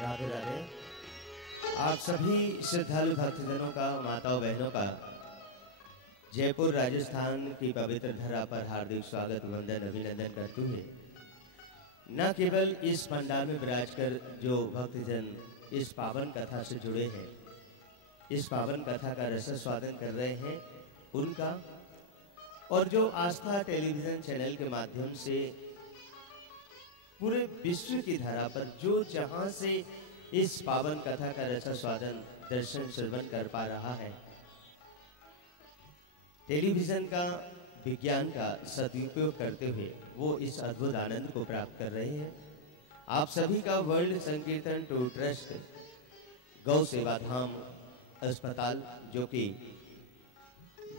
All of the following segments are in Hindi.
राधे राधे। आप सभी श्रद्धालु भक्तजनों का, माताओं बहनों का जयपुर राजस्थान की पवित्र धरा पर हार्दिक स्वागत, वंदन, अभिनंदन करते हुए न केवल इस पंडाल में विराज कर जो भक्तजन इस पावन कथा से जुड़े हैं, इस पावन कथा का रसास्वादन कर रहे हैं उनका, और जो आस्था टेलीविजन चैनल के माध्यम से पूरे विश्व की धरा पर जो जहां से इस पावन कथा का रसास्वादन, दर्शन, श्रवण कर पा रहा है, टेलीविजन का, विज्ञान का सदुपयोग करते हुए वो इस अद्भुत आनंद को प्राप्त कर रहे हैं। आप सभी का वर्ल्ड संकीर्तन टूर ट्रस्ट गौ सेवा धाम अस्पताल, जो कि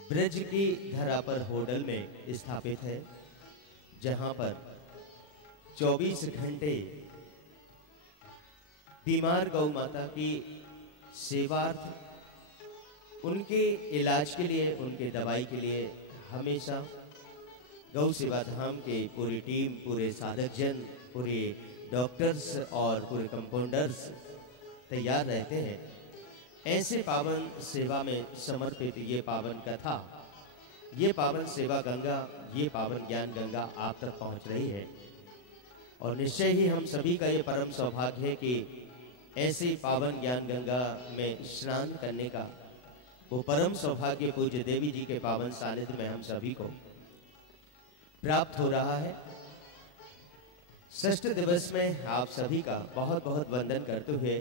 ब्रज की धरा पर होडल में स्थापित है, जहां पर 24 घंटे बीमार गौ माता की सेवार्थ, उनके इलाज के लिए, उनके दवाई के लिए हमेशा गौ सेवा धाम के पूरी टीम, पूरे साधक जन, पूरे डॉक्टर्स और पूरे कंपाउंडर्स तैयार रहते हैं। ऐसे पावन सेवा में समर्पित ये पावन कथा, ये पावन सेवा गंगा, ये पावन ज्ञान गंगा आप तक पहुंच रही है। और निश्चय ही हम सभी का ये परम सौभाग्य है कि ऐसी पावन ज्ञान गंगा में स्नान करने का वो परम सौभाग्य पूज्य देवी जी के पावन सानिध्य में हम सभी को प्राप्त हो रहा है। षष्ठ दिवस में आप सभी का बहुत बहुत वंदन करते हुए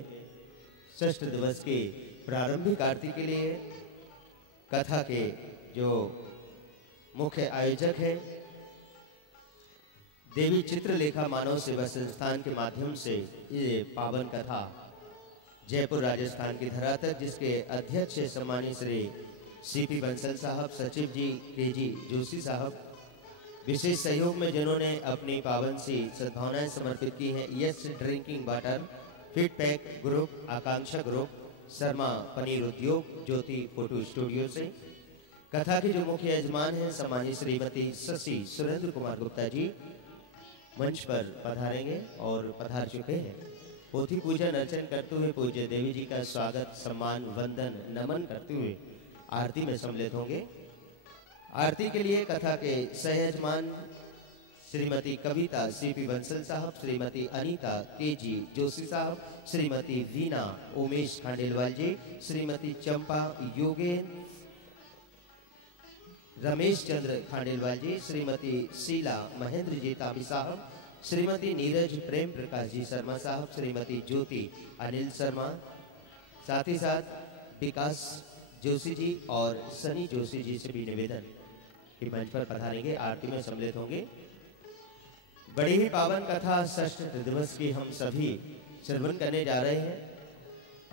षष्ठ दिवस की प्रारंभिक आरती के लिए कथा के जो मुख्य आयोजक है, देवी चित्रलेखा मानव सेवा संस्थान के माध्यम से ये पावन कथा जयपुर राजस्थान की धरा तक, जिसके अध्यक्ष सम्मानित श्री सीपी बंसल साहब, सचिव जी केजी जोशी साहब, विशेष सहयोग में जिन्होंने अपनी पावन सी सद्भावनाएं समर्पित की हैं। Yes drinking water, fit pack group, Akanksha group, Sharma Paneer Udyog, Jyoti photo studio से कथा के जो मुख्य यजमान हैं सम्मानित श्रीमती शशि सुरेंद्र कुमार गुप्ता जी मंच पर पधारेंगे और पधार चुके हैं। पोथी पूजन अर्चन करते हुए पूज्य देवी जी का स्वागत, सम्मान, वंदन, नमन करते हुए आरती में सम्मिलित होंगे। आरती के लिए कथा के सहयजमान श्रीमती कविता सीपी बंसल साहब, श्रीमती अनीता केजी जोशी साहब, श्रीमती वीना उमेश खांडेलवाल जी, श्रीमती चंपा योगेन रमेश चंद्र खांडेलवाल जी, श्रीमती शीला महेंद्र जी तापी साहब, श्रीमती नीरज प्रेम प्रकाश जी शर्मा साहब, श्रीमती ज्योति अनिल शर्मा, साथ ही साथ विकास जोशी जी और सनी जोशी जी से भी निवेदन कि मंच पर पधारेंगे, आरती में सम्मिलित होंगे। बड़ी ही पावन कथा षष्ठ दिवस की हम सभी श्रवण करने जा रहे हैं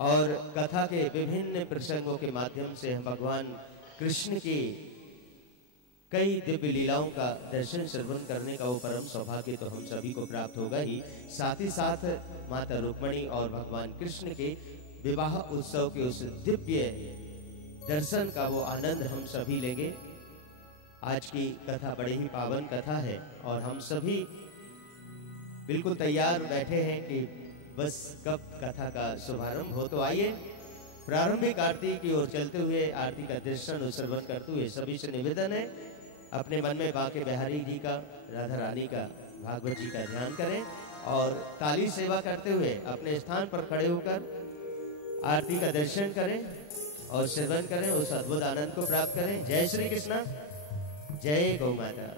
और कथा के विभिन्न प्रसंगों के माध्यम से हम भगवान कृष्ण की कई दिव्य लीलाओं का दर्शन श्रवण करने का वो परम सौभाग्य तो हम सभी को प्राप्त होगा ही, साथ ही साथ माता रुक्मणी और भगवान कृष्ण के विवाह उत्सव के उस दिव्य दर्शन का वो आनंद हम सभी लेंगे। आज की कथा बड़ी ही पावन कथा है और हम सभी बिल्कुल तैयार बैठे हैं कि बस कब कथा का शुभारंभ हो। तो आइए प्रारंभिक आरती की ओर चलते हुए आरती का दर्शन और श्रवण करते हुए सभी से निवेदन है अपने मन में बांके बिहारी जी का, राधा रानी का, भागवत जी का ध्यान करें और ताली सेवा करते हुए अपने स्थान पर खड़े होकर आरती का दर्शन करें और श्रवण करें, उस अद्भुत आनंद को प्राप्त करें। जय श्री कृष्ण, जय गौ माता।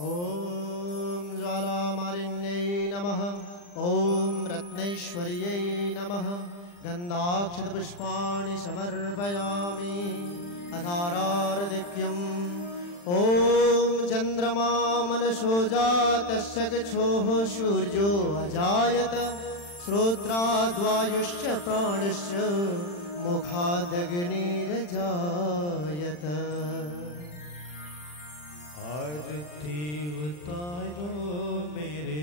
ओम ज्वालामालिन्यै नमः, ओम रत्नेश्वर्यै नमः। गन्धाक्षरपुष्पाणि समर्पयामि अधारार्दिक्यम्। ओम चन्द्रमा मनसो जातस्य गच्छोः सूर्यो अजायत। श्रोत्राद्वायुश्च प्राणश्च मुखादग्निरजायत। आरती उतारो मेरे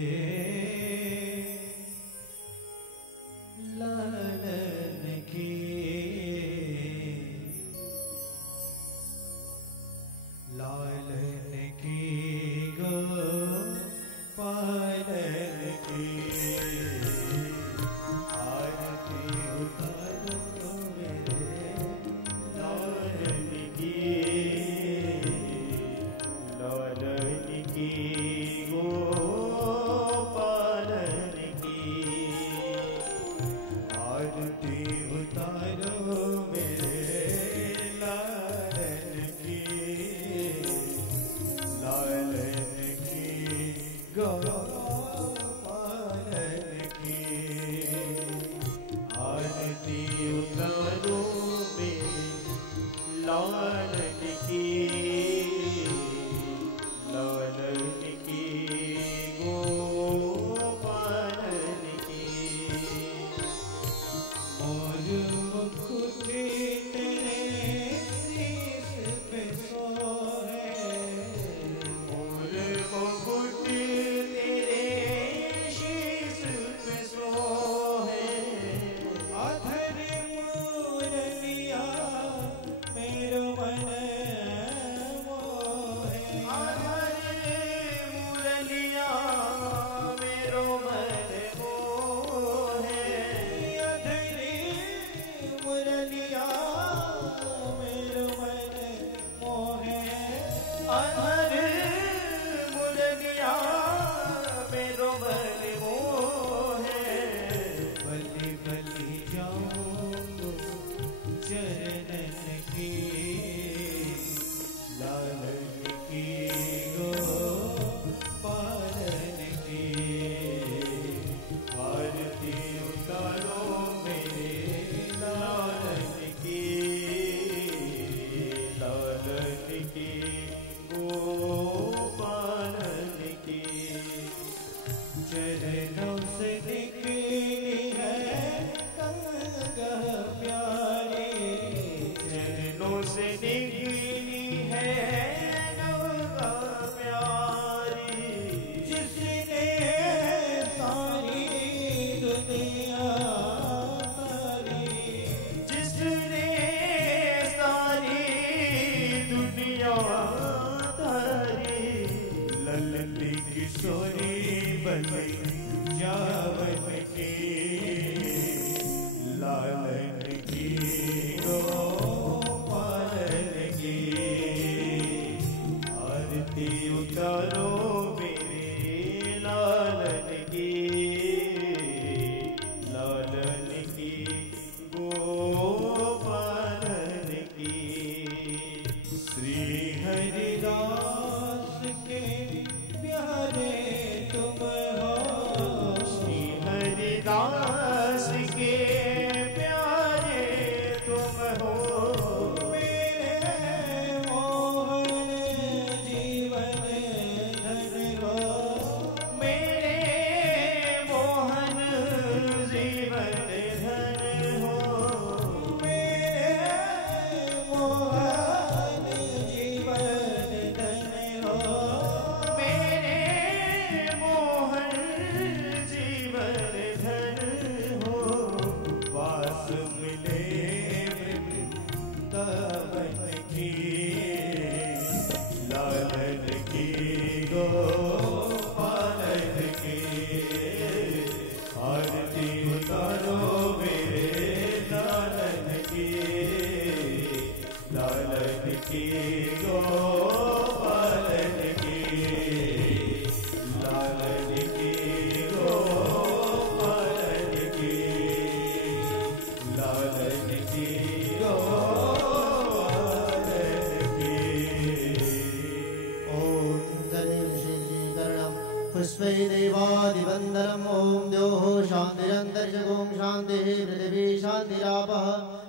तस्मै देवादिवन्दनम् ॐ द्योः शान्तिरन्तरिक्षगों शान्तिः पृथिवी शान्तिरापः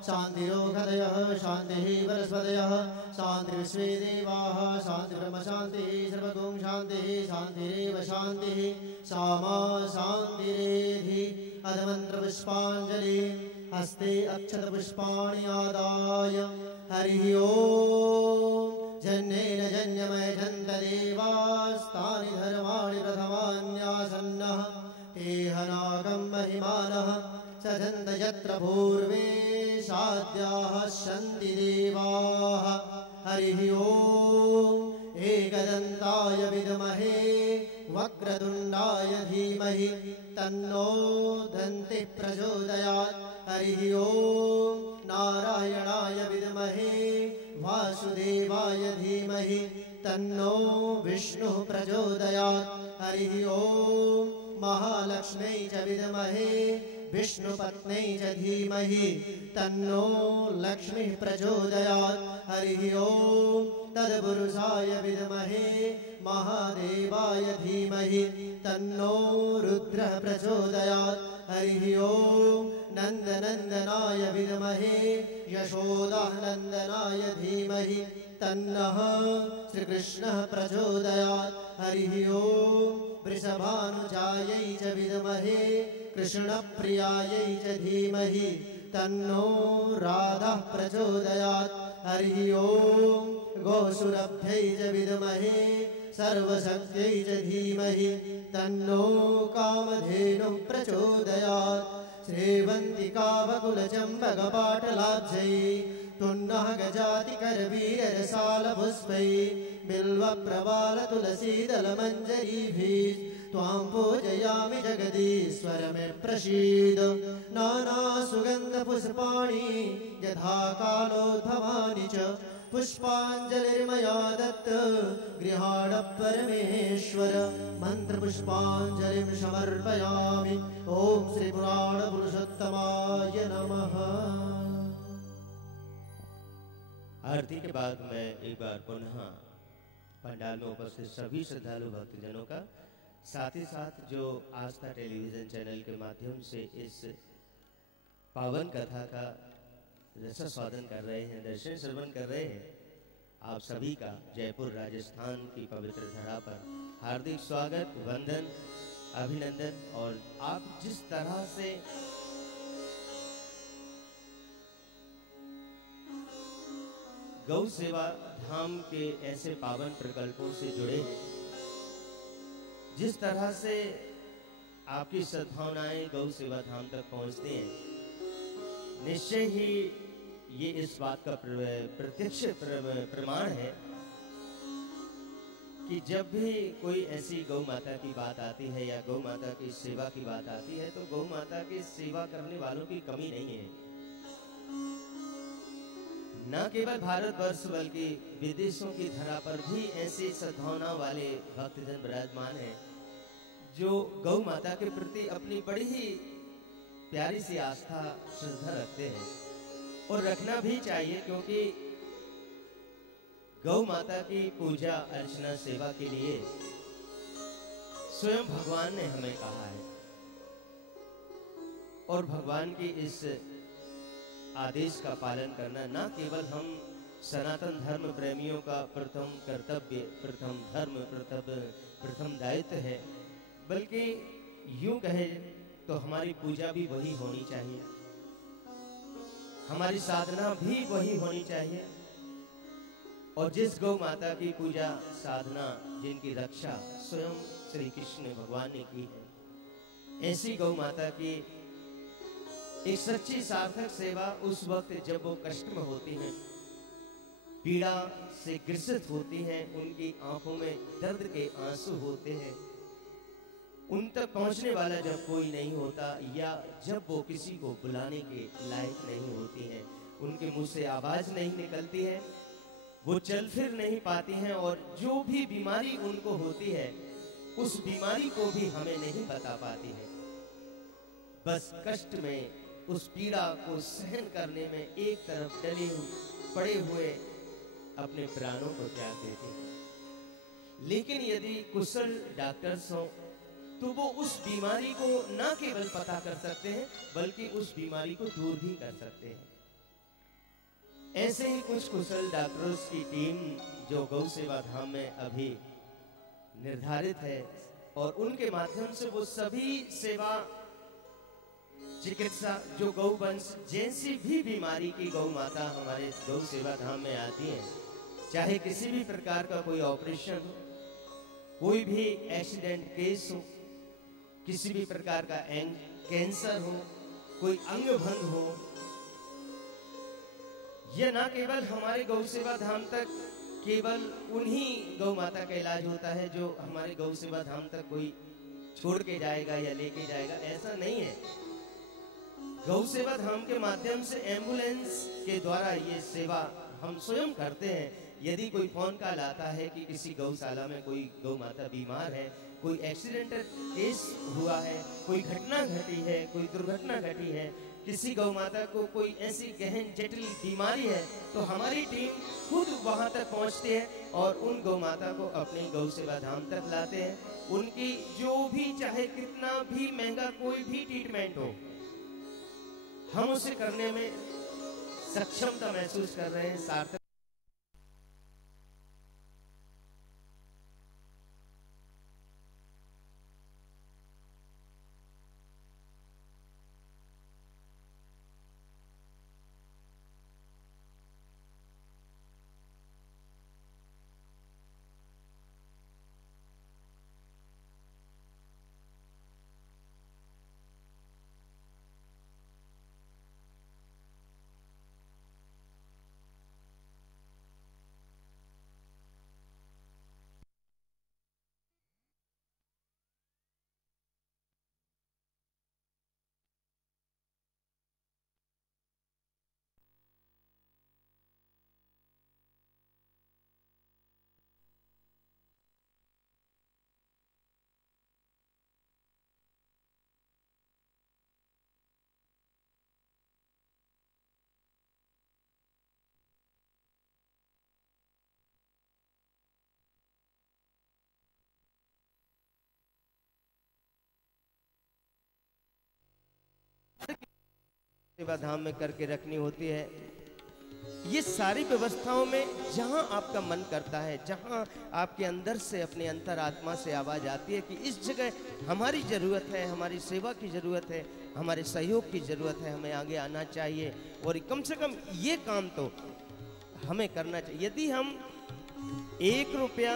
शान्तिरोषधयः शान्तिः वनस्पतयः शान्तिर्विश्वे देवाः शान्तिर्ब्रह्म शान्तिः सर्वगुं शान्तिः शान्तिरेव शान्तिः सामा शान्तिरेधि अधमन्त्रपुष्पाञ्जलि हस्ते अक्षतपुष्पाणि आदाय हरिः ओम् जन्येन जन्यमयजन्त देवास्तानि धर्माणि प्रथमान्यासन्नः तेहनागं महिमानः सजन्त यत्र पूर्वे साद्याः सन्ति देवाः हरिः ओम् एकदन्ताय विद्महे वक्रतुण्डाय धीमहि तन्नो दन्तिः प्रचोदयात् हरिः ओम् नारायणाय विद्महे वासुदेवाय धीमहि तन्नो विष्णुः प्रचोदयात् हरिः ओम् महालक्ष्म्यै च विद्महे विष्णुपत्न्यै च धीमहि तन्नो लक्ष्मीः प्रचोदयात् हरिः ओम् तत्पुरुषाय विद्महे महादेवाय धीमहि तन्नो रुद्रः प्रचोदयात् हरिः ओम् नन्दनन्दनाय विद्महे यशोदानन्दनाय धीमहि तन्नः श्रीकृष्णः प्रचोदयात् हरिः ओम् वृषभानुजायै च विद्महे कृष्णप्रियायै च धीमहि तन्नो राधाः प्रचोदयात् हरिः ओम् गोसुरभ्यै च विद्महे सर्वशक्त्यै च धीमहि तन्नो कामधेनुः प्रचोदयात् श्रीवन्तिकावकुलचम्बकपाटलाब्जै तुन्नः गजातिकरवीररसालपुष्पै बिल्वप्रवालतुलसीदलमञ्जरीभिः त्वां पूजयामि जगदीश्वर मे प्रसीद नानासुगन्धपुष्पाणि यथा कालोद्भवानि च पुष्पाञ्जलिर्मया दत्त गृहाण परमेश्वर मन्त्रपुष्पाञ्जलिं समर्पयामि ॐ श्रीपुराणपुरुषोत्तमाय नमः। आरती के बाद मैं एक बार पुनः पंडाल में उपस्थित सभी श्रद्धालु भक्तजनों का, साथ ही साथ जो आस्था टेलीविजन चैनल के माध्यम से इस पावन कथा का रसास्वादन कर रहे हैं, दर्शन श्रवण कर रहे हैं, आप सभी का जयपुर राजस्थान की पवित्र धरा पर हार्दिक स्वागत, वंदन, अभिनंदन। और आप जिस तरह से गौ सेवा धाम के ऐसे पावन प्रकल्पों से जुड़े, जिस तरह से आपकी सद्भावनाएं गौ सेवा धाम तक पहुंचती हैं, निश्चय ही ये इस बात का प्रत्यक्ष प्रमाण है कि जब भी कोई ऐसी गौ माता की बात आती है या गौ माता की सेवा की बात आती है, तो गौ माता की सेवा करने वालों की कमी नहीं है। न केवल भारतवर्ष बल्कि विदेशों की धरा पर भी ऐसी सद्भावना वाले भक्तजन विराजमान हैं जो गौ माता के प्रति अपनी बड़ी ही प्यारी सी आस्था श्रद्धा रखते हैं, और रखना भी चाहिए, क्योंकि गौ माता की पूजा अर्चना सेवा के लिए स्वयं भगवान ने हमें कहा है, और भगवान की इस आदेश का पालन करना न केवल हम सनातन धर्म प्रेमियों का प्रथम कर्तव्य, प्रथम धर्म, प्रथम दायित्व है, बल्कि यूं कहे तो हमारी पूजा भी वही होनी चाहिए, हमारी साधना भी वही होनी चाहिए। और जिस गौ माता की पूजा साधना, जिनकी रक्षा स्वयं श्री कृष्ण भगवान ने की है, ऐसी गौ माता की एक सच्ची सार्थक सेवा उस वक्त जब वो कष्ट में होती हैं, पीड़ा से ग्रसित होती हैं, उनकी आंखों में दर्द के आंसू होते हैं, उन तक पहुंचने वाला जब कोई नहीं होता, या जब वो किसी को बुलाने के लायक नहीं होती हैं, उनके मुंह से आवाज नहीं निकलती है, वो चल फिर नहीं पाती हैं, और जो भी बीमारी उनको होती है उस बीमारी को भी हमें नहीं बता पाती है, बस कष्ट में उस पीड़ा को सहन करने में एक तरफ पड़े हुए अपने प्राणों को त्याग देते हैं। लेकिन यदि कुशल डॉक्टर्स हों, तो वो उस बीमारी को न केवल पता कर सकते हैं बल्कि उस बीमारी को दूर भी कर सकते हैं। ऐसे ही कुछ कुशल डॉक्टरों की टीम जो गौ सेवा धाम में अभी निर्धारित है और उनके माध्यम से वो सभी सेवा चिकित्सा जो गौवंश जैसी भी बीमारी की गौ माता हमारे गौ सेवा धाम में आती है, चाहे किसी भी प्रकार का कोई ऑपरेशन हो, कोई भी एक्सीडेंट केस हो, किसी भी प्रकार का कैंसर हो, कोई अंग भंग हो, यह ना केवल हमारे गौ सेवा धाम तक केवल उन्हीं गौ माता का इलाज होता है जो हमारे गौ सेवा धाम तक कोई छोड़ के जाएगा या लेके जाएगा, ऐसा नहीं है। गौ सेवा धाम के माध्यम से एम्बुलेंस के द्वारा ये सेवा हम स्वयं करते हैं। यदि कोई फोन कॉल आता है कि किसी गौशाला में कोई गौ माता बीमार है, कोई एक्सीडेंटल केस हुआ है, कोई घटना घटी है, कोई दुर्घटना घटी है, किसी गौ माता को कोई ऐसी गहन जटिल बीमारी है, तो हमारी टीम खुद वहां तक पहुंचती है और उन गौ माता को अपनी गौ सेवा धाम तक लाते हैं। उनकी जो भी चाहे कितना भी महंगा कोई भी ट्रीटमेंट हो, हम उसे करने में सक्षमता महसूस कर रहे हैं, सार्थक। सेवा धाम में करके रखनी होती है। ये सारी व्यवस्थाओं में जहां आपका मन करता है, जहां आपके अंदर से अपने अंतरात्मा से आवाज आती है कि इस जगह हमारी जरूरत है, हमारी सेवा की जरूरत है, हमारे सहयोग की जरूरत है, हमें आगे आना चाहिए और कम से कम ये काम तो हमें करना चाहिए। यदि हम 1 रुपया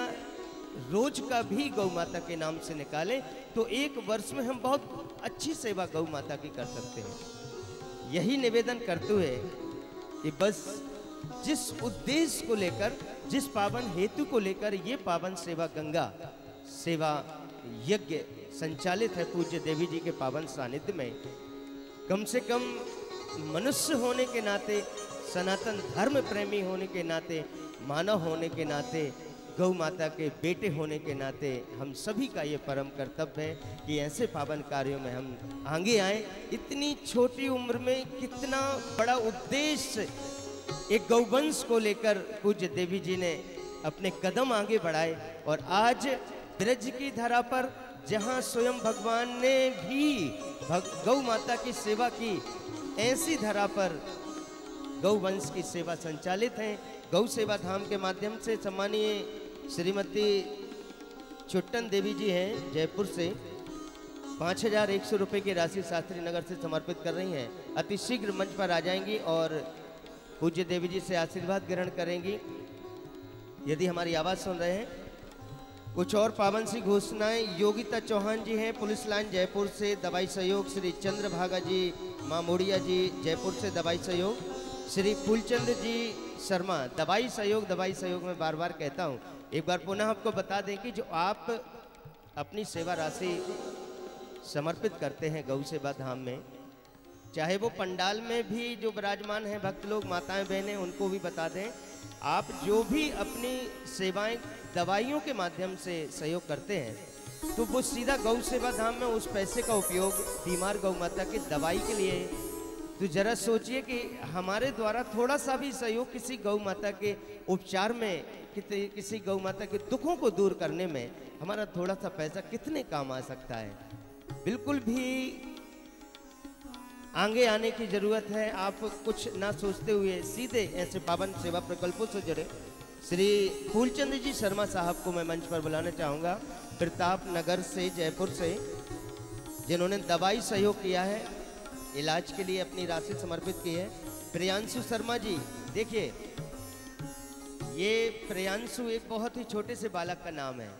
रोज का भी गौ माता के नाम से निकालें तो 1 वर्ष में हम बहुत अच्छी सेवा गौ माता की कर सकते हैं। यही निवेदन करते हुए कि बस जिस उद्देश्य को लेकर, जिस पावन हेतु को लेकर ये पावन सेवा गंगा सेवा यज्ञ संचालित है पूज्य देवी जी के पावन सानिध्य में, कम से कम मनुष्य होने के नाते, सनातन धर्म प्रेमी होने के नाते, मानव होने के नाते, गौ माता के बेटे होने के नाते हम सभी का ये परम कर्तव्य है कि ऐसे पावन कार्यों में हम आगे आए। इतनी छोटी उम्र में कितना बड़ा उद्देश्य एक गौवंश को लेकर पूज्य देवी जी ने अपने कदम आगे बढ़ाए और आज ब्रज की धरा पर जहां स्वयं भगवान ने भी गौ माता की सेवा की, ऐसी धरा पर गौवंश की सेवा संचालित है। गौ सेवा धाम के माध्यम से सम्मानीय श्रीमती चुट्टन देवी जी हैं जयपुर से 5100 रुपये की राशि शास्त्री नगर से समर्पित कर रही हैं। अति शीघ्र मंच पर आ जाएंगी और पूज्य देवी जी से आशीर्वाद ग्रहण करेंगी। यदि हमारी आवाज़ सुन रहे हैं, कुछ और पावन सी घोषणाएं। योगिता चौहान जी हैं पुलिस लाइन जयपुर से दवाई सहयोग। श्री चंद्रभागा जी मामोड़िया जी जयपुर से दवाई सहयोग। श्री फूलचंद जी शर्मा दवाई सहयोग में बार बार कहता हूँ, एक बार पुनः आपको बता दें कि जो आप अपनी सेवा राशि समर्पित करते हैं गौ सेवा धाम में, चाहे वो पंडाल में भी जो विराजमान हैं भक्त लोग, माताएं बहनें, उनको भी बता दें, आप जो भी अपनी सेवाएं दवाइयों के माध्यम से सहयोग करते हैं तो वो सीधा गौ सेवा धाम में उस पैसे का उपयोग बीमार गौ माता की दवाई के लिए तो जरा सोचिए कि हमारे द्वारा थोड़ा सा भी सहयोग किसी गौ माता के उपचार में, किसी गौ माता के दुखों को दूर करने में हमारा थोड़ा सा पैसा कितने काम आ सकता है। बिल्कुल भी आगे आने की जरूरत है। आप कुछ ना सोचते हुए सीधे ऐसे पावन सेवा प्रकल्पों से जुड़े श्री फूलचंद जी शर्मा साहब को मैं मंच पर बुलाना चाहूँगा, प्रताप नगर से, जयपुर से, जिन्होंने दवाई सहयोग किया है, इलाज के लिए अपनी राशि समर्पित की है। प्रियांशु शर्मा जी, देखिए ये प्रियांशु एक बहुत ही छोटे से बालक का नाम है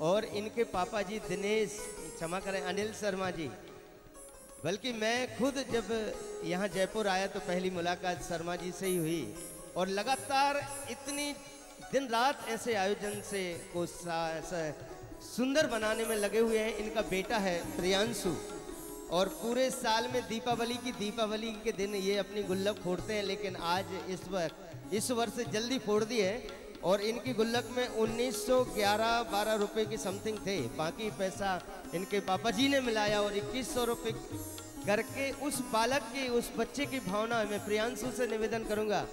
और इनके पापा जी दिनेश, क्षमा करें, अनिल शर्मा जी। बल्कि मैं खुद जब यहाँ जयपुर आया तो पहली मुलाकात शर्मा जी से ही हुई और लगातार इतनी दिन रात ऐसे आयोजन से को सुंदर बनाने में लगे हुए हैं। इनका बेटा है प्रियांशु और पूरे साल में दीपावली के दिन ये अपनी गुल्लक फोड़ते हैं, लेकिन आज इस वर्ष जल्दी फोड़ दी है और इनकी गुल्लक में 1911-12 रुपए की समथिंग थे। बाकी पैसा इनके पापा जी ने मिलाया और 2100 रुपये करके उस बालक की, उस बच्चे की भावना मैं प्रियांशु से निवेदन करूंगा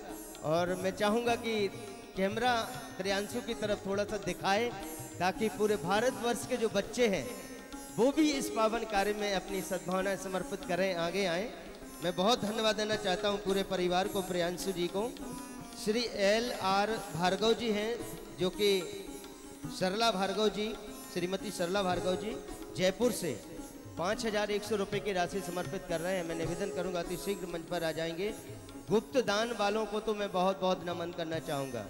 और मैं चाहूंगा कि कैमरा प्रियांशु की तरफ थोड़ा सा दिखाए ताकि पूरे भारतवर्ष के जो बच्चे हैं वो भी इस पावन कार्य में अपनी सद्भावना समर्पित करें, आगे आए। मैं बहुत धन्यवाद देना चाहता हूं पूरे परिवार को, प्रियांशु जी को। श्री LR भार्गव जी हैं जो कि सरला भार्गव जी, श्रीमती सरला भार्गव जी जयपुर से 5100 रुपये की राशि समर्पित कर रहे हैं। मैं निवेदन करूंगा अति शीघ्र मंच पर आ जाएंगे। गुप्त दान वालों को तो मैं बहुत बहुत नमन करना चाहूँगा।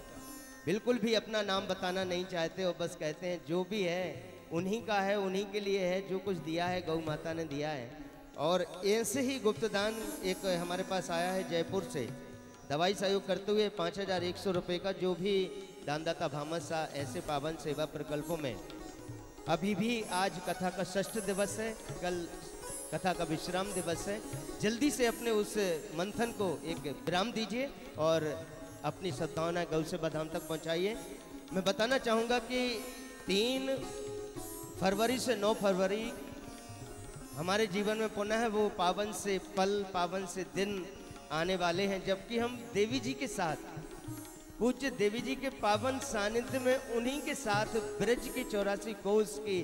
बिल्कुल भी अपना नाम बताना नहीं चाहते और बस कहते हैं जो भी है उन्हीं का है, उन्हीं के लिए है, जो कुछ दिया है गौ माता ने दिया है। और ऐसे ही गुप्त दान एक हमारे पास आया है जयपुर से, दवाई सहयोग करते हुए 5100 रुपये का, जो भी दानदाता भामाशाह ऐसे पावन सेवा प्रकल्पों में। अभी भी आज कथा का 6ठ दिवस है, कल कथा का विश्राम दिवस है। जल्दी से अपने उस मंथन को एक विराम दीजिए और अपनी सद्भावना गौ सेवा धाम तक पहुंचाइए। मैं बताना चाहूँगा कि 3 फरवरी से 9 फरवरी हमारे जीवन में पुनः वो पावन से पल, पावन से दिन आने वाले हैं, जबकि हम देवी जी के साथ, पूज्य देवी जी के पावन सानिध्य में उन्हीं के साथ ब्रज की 84 कोस की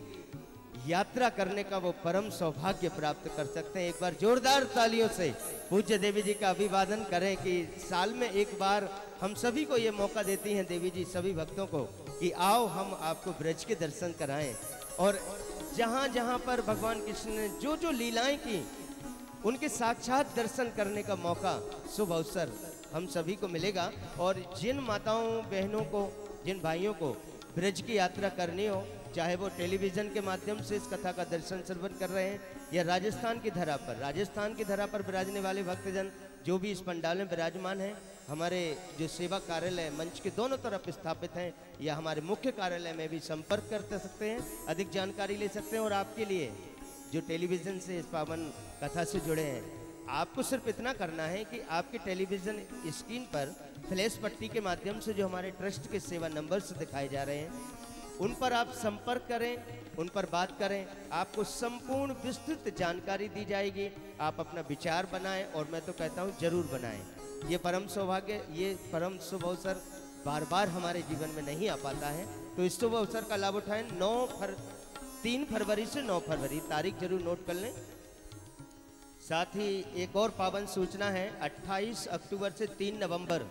यात्रा करने का वो परम सौभाग्य प्राप्त कर सकते हैं। एक बार जोरदार तालियों से पूज्य देवी जी का अभिवादन करें कि साल में एक बार हम सभी को ये मौका देती हैं देवी जी, सभी भक्तों को, कि आओ हम आपको ब्रज के दर्शन कराएं। और जहाँ जहाँ पर भगवान कृष्ण ने जो जो लीलाएं की, उनके साक्षात दर्शन करने का मौका, शुभ अवसर हम सभी को मिलेगा। और जिन माताओं बहनों को, जिन भाइयों को ब्रज की यात्रा करनी हो, चाहे वो टेलीविज़न के माध्यम से इस कथा का दर्शन श्रवण कर रहे हैं या राजस्थान की धरा पर विराजने वाले भक्तजन जो भी इस पंडाल में विराजमान हैं, हमारे जो सेवा कार्यालय मंच के दोनों तरफ स्थापित हैं या हमारे मुख्य कार्यालय में भी संपर्क कर सकते हैं, अधिक जानकारी ले सकते हैं। और आपके लिए जो टेलीविज़न से इस पावन कथा से जुड़े हैं, आपको सिर्फ इतना करना है कि आपके टेलीविज़न स्क्रीन पर फ्लैश पट्टी के माध्यम से जो हमारे ट्रस्ट के सेवा नंबर्स दिखाए जा रहे हैं, उन पर आप संपर्क करें, उन पर बात करें, आपको संपूर्ण विस्तृत जानकारी दी जाएगी। आप अपना विचार बनाएं और मैं तो कहता हूं जरूर बनाएं। ये परम सौभाग्य, ये परम शुभ अवसर बार बार हमारे जीवन में नहीं आ पाता है, तो इस शुभ अवसर का लाभ उठाएं। 3 फरवरी से 9 फरवरी तारीख जरूर नोट कर लें। साथ ही एक और पावन सूचना है, 28 अक्टूबर से 3 नवंबर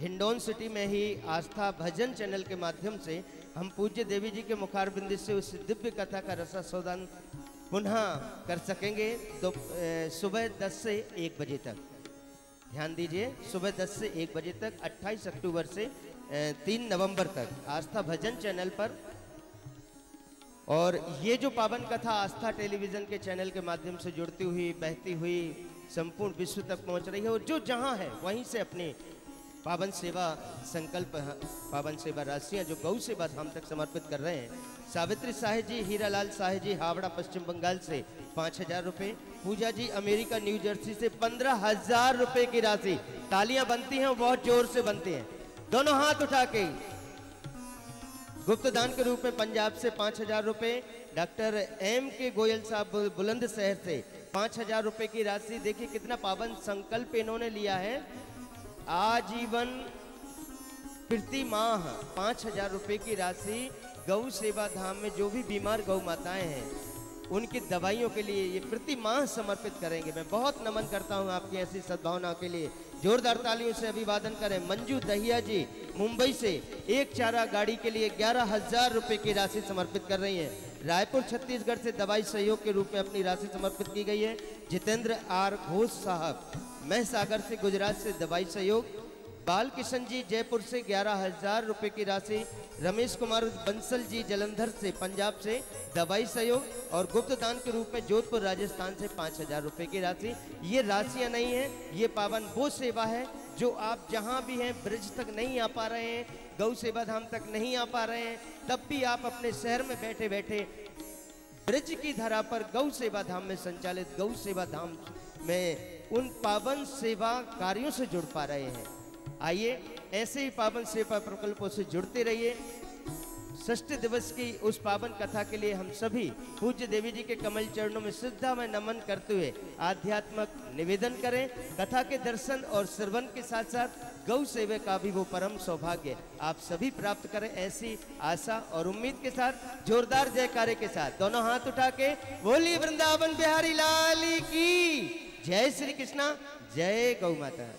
हिंडौन सिटी में ही आस्था भजन चैनल के माध्यम से हम पूज्य देवी जी के मुखारबिंद से उस दिव्य कथा का रसास्वादन पुनः कर सकेंगे। तो सुबह 10 से 1 बजे तक, ध्यान दीजिए, सुबह 10 से 1 बजे तक 28 अक्टूबर से 3 नवंबर तक आस्था भजन चैनल पर। और ये जो पावन कथा आस्था टेलीविज़न के चैनल के माध्यम से जुड़ती हुई, बहती हुई संपूर्ण विश्व तक पहुंच रही है और जो जहां है वहीं से अपने पावन सेवा संकल्प, पावन सेवा राशियाँ जो गौ सेवा धाम तक समर्पित कर रहे हैं। सावित्री साहे जी, हीरालाल साहे जी हावड़ा पश्चिम बंगाल से 5000 रुपये, पूजा जी अमेरिका न्यू जर्सी से 15000 रुपये की राशि। तालियां बनती हैं, बहुत जोर से बनती हैं, दोनों हाथ उठा के। गुप्त दान के रूप में पंजाब से 5000 रुपये, डॉक्टर M.K. गोयल साहब बुलंदशहर से 5,000 रुपए की राशि। देखिए कितना पावन संकल्प इन्होंने लिया है। आजीवन प्रति माह 5,000 रुपए की राशि गौ सेवा धाम में जो भी बीमार गौ माताएं हैं उनकी दवाइयों के लिए ये प्रति माह समर्पित करेंगे। मैं बहुत नमन करता हूं आपकी ऐसी सद्भावना के लिए। जोरदार तालियों से अभिवादन करें। मंजू दहिया जी मुंबई से एक चारा गाड़ी के लिए 11,000 रुपए की राशि समर्पित कर रही हैं। रायपुर छत्तीसगढ़ से दवाई सहयोग के रूप में अपनी राशि समर्पित की गई है। जितेंद्र आर घोष साहब महसागर से गुजरात से दवाई सहयोग। बाल किशन जी जयपुर से 11,000 रुपए की राशि। रमेश कुमार बंसल जी जलंधर से पंजाब से दवाई सहयोग और गुप्त दान के रूप में जोधपुर राजस्थान से 5,000 रुपए की राशि। ये राशियां नहीं है, ये पावन वो सेवा है जो आप जहां भी हैं, ब्रिज तक नहीं आ पा रहे हैं, गौ सेवा धाम तक नहीं आ पा रहे हैं, तब भी आप अपने शहर में बैठे बैठे ब्रिज की धरा पर गौ सेवा धाम में संचालित गौ सेवा धाम में उन पावन सेवा कार्यों से जुड़ पा रहे हैं। आइए ऐसे ही पावन सेवा प्रकल्पों से जुड़ते रहिए। षष्ठ दिवस की उस पावन कथा के लिए हम सभी पूज्य देवी जी के कमल चरणों में श्रद्धा में नमन करते हुए आध्यात्मक निवेदन करें। कथा के दर्शन और श्रवण के साथ साथ गौ सेवा का भी वो परम सौभाग्य आप सभी प्राप्त करें, ऐसी आशा और उम्मीद के साथ जोरदार जयकारे के साथ दोनों हाथ उठा के बोली वृंदावन बिहारी लाल की जय। श्री कृष्णा, जय गौ माता।